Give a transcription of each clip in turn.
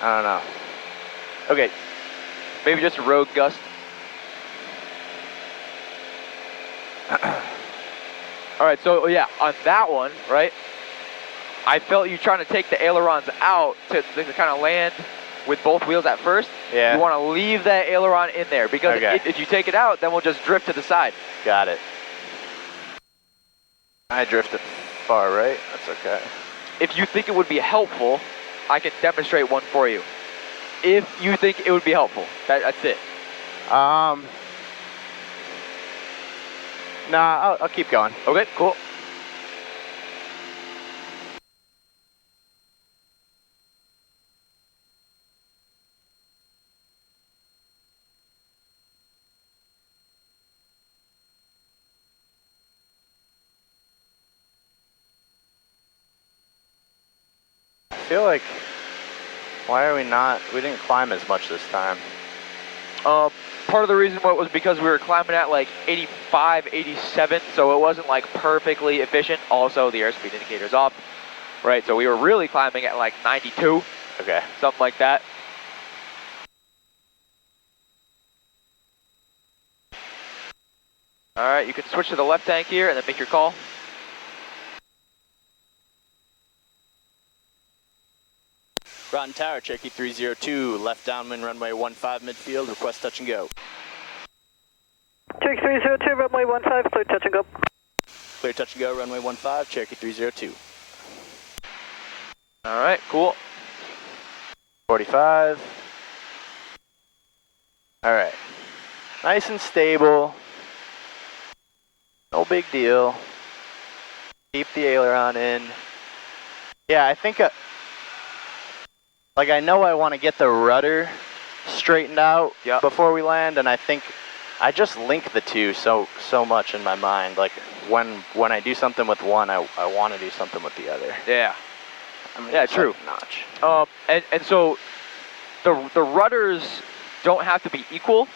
I don't know. Okay. Maybe just a rogue gust. All right, so yeah, on that one, right, I felt you trying to take the ailerons out to kind of land with both wheels at first. Yeah. You want to leave that aileron in there because Okay. if you take it out, then we'll just drift to the side. Got it. I drifted far right. That's okay. If you think it would be helpful, I can demonstrate one for you. If you think it would be helpful, that's it. Nah, I'll keep going. Okay, cool. I feel like, why are we not, we didn't climb as much this time. Part of the reason was because we were climbing at like 85, 87, so it wasn't like perfectly efficient. Also, the airspeed indicator's off, right? So we were really climbing at like 92. Okay. Something like that. All right, you can switch to the left tank here and then make your call. Rotten Tower, Cherokee 302, left downwind runway 15 midfield, request touch and go. Cherokee 302, runway 15, clear touch and go. Clear touch and go, runway 15, Cherokee 302. All right, cool. 45. All right. Nice and stable. No big deal. Keep the aileron in. Yeah, I think, like I know I want to get the rudder straightened out before we land, and I think I just link the two so much in my mind. Like when I do something with one, I want to do something with the other. Yeah. I mean, yeah, true. Notch. And so the rudders don't have to be equal.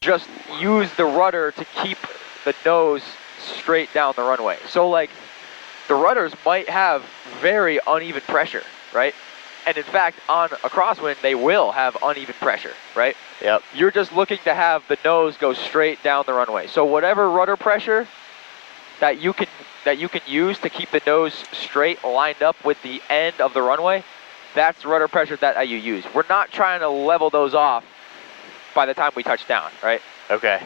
Just use the rudder to keep the nose straight down the runway. So like the rudders might have very uneven pressure, right? And in fact, on a crosswind, they will have uneven pressure, right? Yep. You're just looking to have the nose go straight down the runway. So whatever rudder pressure that you can use to keep the nose straight, lined up with the end of the runway, that's the rudder pressure that you use. We're not trying to level those off by the time we touch down, right? Okay.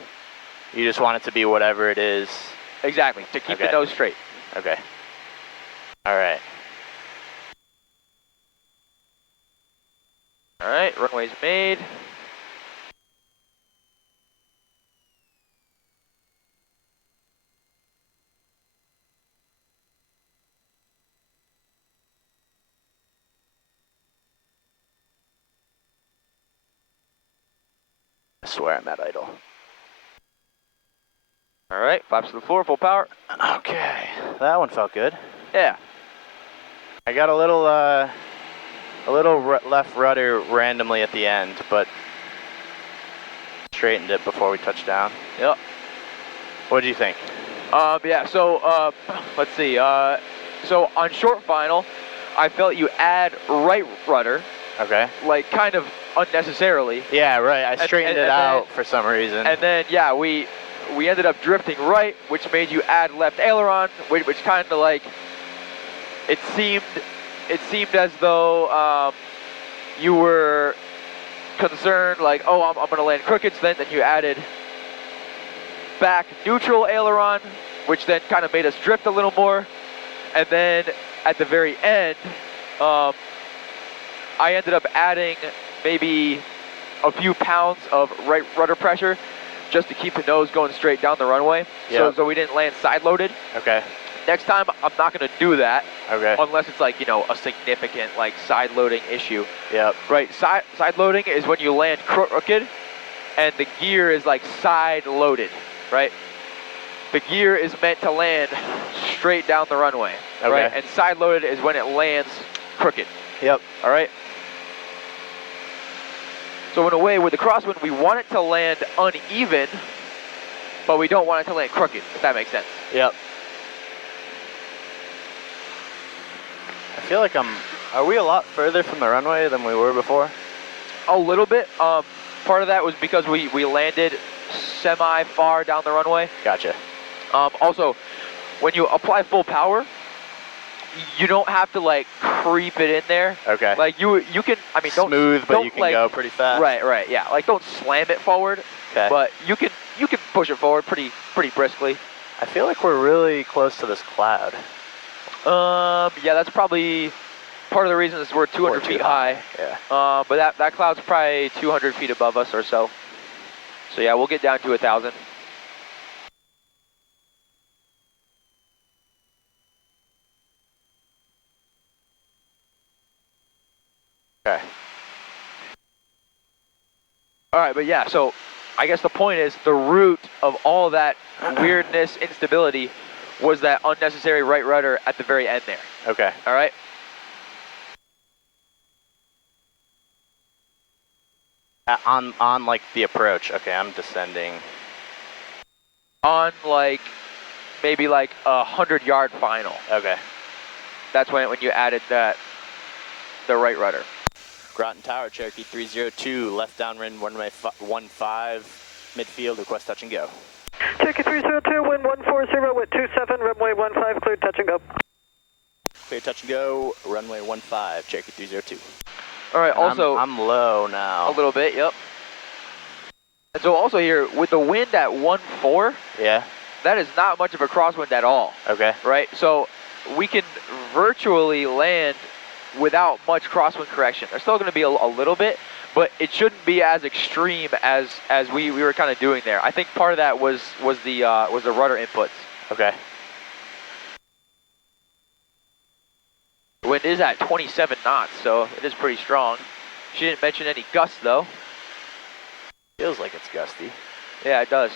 You just want it to be whatever it is. Exactly, to keep the nose straight. Okay. All right. All right, runway's made. I swear I'm at idle. All right, flaps to the floor, full power. Okay, that one felt good. Yeah. I got a little left rudder randomly at the end, but straightened it before we touched down. Yep. What do you think? Yeah, so let's see. So on short final, I felt you add right rudder. Okay. Like kind of unnecessarily. Yeah, right. I straightened it out for some reason. And then yeah, we ended up drifting right, which made you add left aileron, which kind of like it seemed as though you were concerned, like, oh, I'm going to land crooked. So then you added back neutral aileron, which then kind of made us drift a little more. And then at the very end, I ended up adding maybe a few pounds of right rudder pressure just to keep the nose going straight down the runway. Yep. So we didn't land side loaded. Okay. Next time, I'm not going to do that. Okay. Unless it's like, you know, a significant like side loading issue. Yep. Right. Side loading is when you land crooked and the gear is like side loaded, right? The gear is meant to land straight down the runway, okay. right? And side loaded is when it lands crooked. Yep. All right. So in a way, with the crosswind, we want it to land uneven, but we don't want it to land crooked, if that makes sense. Yep. I feel like I'm Are we a lot further from the runway than we were before? A little bit. Part of that was because we landed semi-far down the runway. Gotcha. Also, when you apply full power, you don't have to like creep it in there. Okay. Like you can, I mean, don't smooth, but don't, you can like, go pretty fast. Right, yeah. Like don't slam it forward, Okay. but you can push it forward pretty briskly. I feel like we're really close to this cloud. Yeah, that's probably part of the reason is we're 200 Or feet too high. Yeah. But that cloud's probably 200 feet above us or so. So yeah, we'll get down to 1,000. Okay. All right, but yeah, so I guess the point is the root of all that weirdness, instability, was that unnecessary right rudder at the very end there. Okay. All right? On like the approach. Okay, I'm descending. On like maybe like 100-yard final. Okay. That's when you added the right rudder. Groton Tower, Cherokee 302, left downwind, runway 15, midfield, request touch and go. Cherokee 302, wind 140 with 27, runway 15, cleared touch and go. Clear touch and go, runway 15, Cherokee 302. All right, And also I'm low now. a little bit, yep. And so also here, with the wind at 1.4, Yeah. that is not much of a crosswind at all, Okay. right? So we can virtually land without much crosswind correction. There's still going to be a little bit, but it shouldn't be as extreme as we were kind of doing there. I think part of that was the rudder inputs. Okay. The wind is at 27 knots, so it is pretty strong. She didn't mention any gusts though. Feels like it's gusty. Yeah, it does.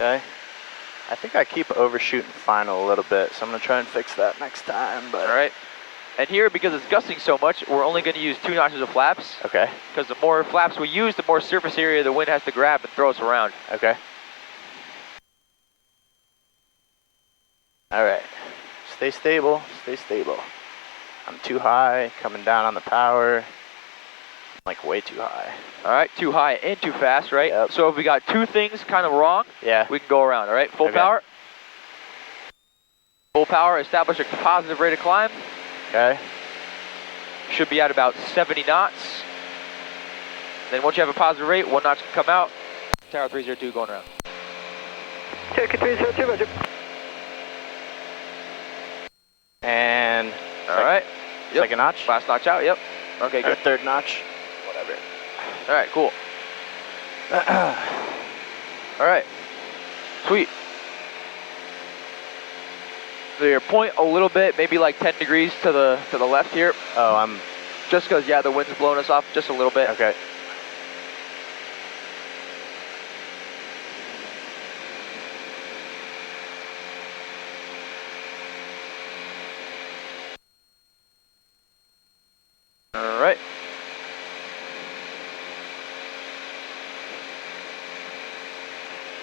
Okay. I think I keep overshooting final a little bit, so I'm gonna try and fix that next time. But All right. And here, because it's gusting so much, we're only going to use 2 notches of flaps. Okay. Because the more flaps we use, the more surface area the wind has to grab and throw us around. Okay. All right. Stay stable. Stay stable. I'm too high. Coming down on the power. Like way too high. All right, too high and too fast, right? Yep. So if we got 2 things kind of wrong, Yeah. we can go around, all right? Full Okay. power. Full power, establish a positive rate of climb. Okay. Should be at about 70 knots. Then once you have a positive rate, 1 notch can come out. Tower 302 going around. Cherokee 302, roger. And All right. Yep. second notch. Last notch out, yep. Okay, Or good. third notch. Whatever. All right, cool. All right, sweet. So your point a little bit, maybe like 10 degrees to the left here, Oh, I'm just because yeah, the wind's blowing us off just a little bit. okay. All right.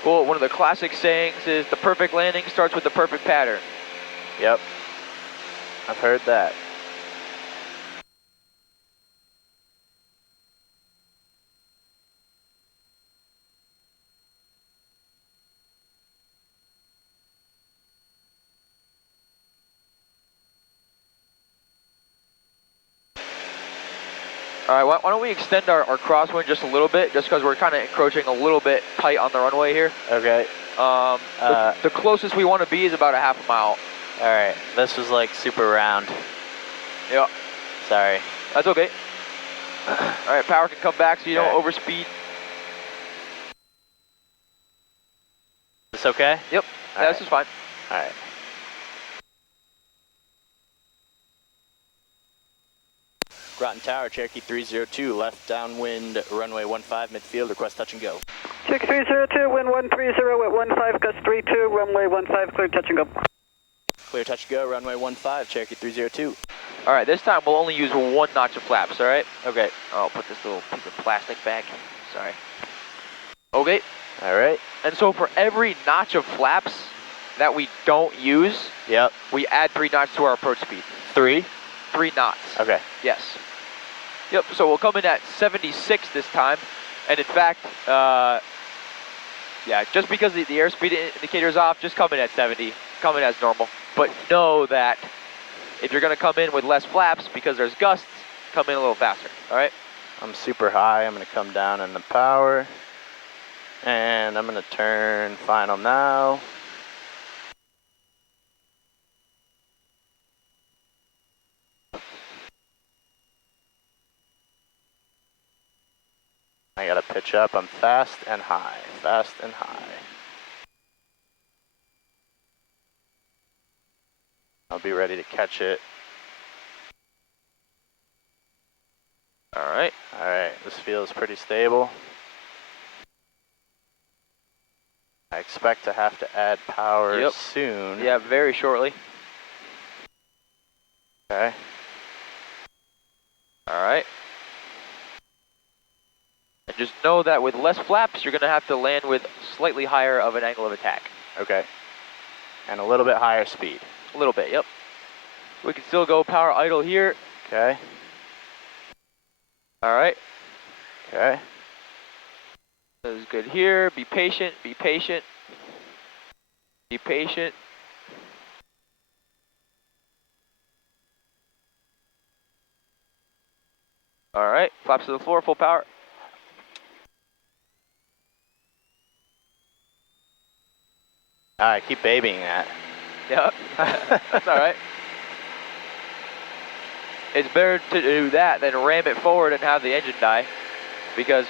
Cool. One of the classic sayings is the perfect landing starts with the perfect pattern. Yep. I've heard that. All right, why don't we extend our crosswind just a little bit, just because we're kind of encroaching a little bit tight on the runway here. Okay. The closest we want to be is about a half a mile. All right. This was like super round. Yeah, Sorry. that's okay. All right, power can come back so you don't Okay. overspeed. This okay? Yep, All yeah, right. this is fine. All right. Groton Tower, Cherokee 302, left downwind, runway 15, midfield, request touch and go. Cherokee 302, wind 130 with 15, gust 32, runway 15, cleared touch and go. Clear touch and go, runway 15, Cherokee 302. All right, this time we'll only use 1 notch of flaps, all right? Okay. I'll put this little piece of plastic back. Sorry. Okay, All right. and so for every notch of flaps that we don't use, Yep. we add 3 knots to our approach speed. 3. 3 knots. Okay. Yes. Yep, so we'll come in at 76 this time. And in fact, yeah, just because the airspeed indicator is off, just come in at 70. Come in as normal. But know that if you're going to come in with less flaps because there's gusts, come in a little faster, all right? I'm super high. I'm going to come down in the power. And I'm going to turn final now. I got to pitch up. I'm fast and high. Fast and high. I'll be ready to catch it. All right. All right, this feels pretty stable. I expect to have to add power soon. Yeah, very shortly. Okay. All right. And just know that with less flaps, you're going to have to land with slightly higher of an angle of attack. Okay. And a little bit higher speed. A little bit, yep. We can still go power idle here. Okay. All right. Okay. That is good here. Be patient, be patient. Be patient. All right, flaps to the floor, full power. All right, keep babying that. Yep, that's all right. It's better to do that than ram it forward and have the engine die, because